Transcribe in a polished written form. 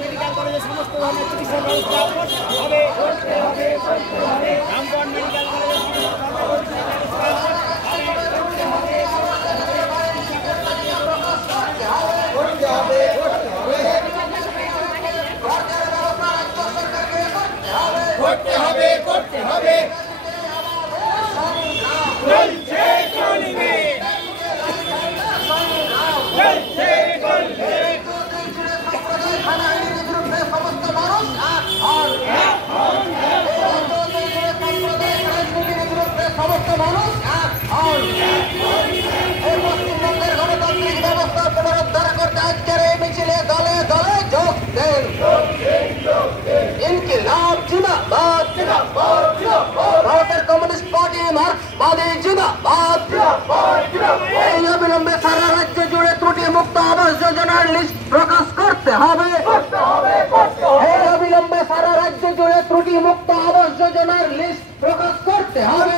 Medical কলেজে সমস্ত ধরনের চিকিৎসা ব্যবস্থা হবে। রামগঞ্জ মেডিকেল কলেজে করতে হবে। সমস্ত মানুষ পশ্চিমবঙ্গের গণতান্ত্রিক ব্যবস্থা পুনরুদ্ধার করতে আজকের এই মিছিলে দলে দলে যোগ দেন। ইনকিলাব জিন্দাবাদ, ভারতের কমিউনিস্ট পার্টি মার্ক্সবাদী জিন্দাবাদ। এই অবিলম্বে সারা রাজ্য জুড়ে ত্রুটি মুক্ত আবাস যোজনার লিস্ট প্রকাশ করতে হবে। এই অবিলম্বে সারা রাজ্য জুড়ে ত্রুটি মুক্ত আবাস যোজনার লিস্ট প্রকাশ করতে হবে।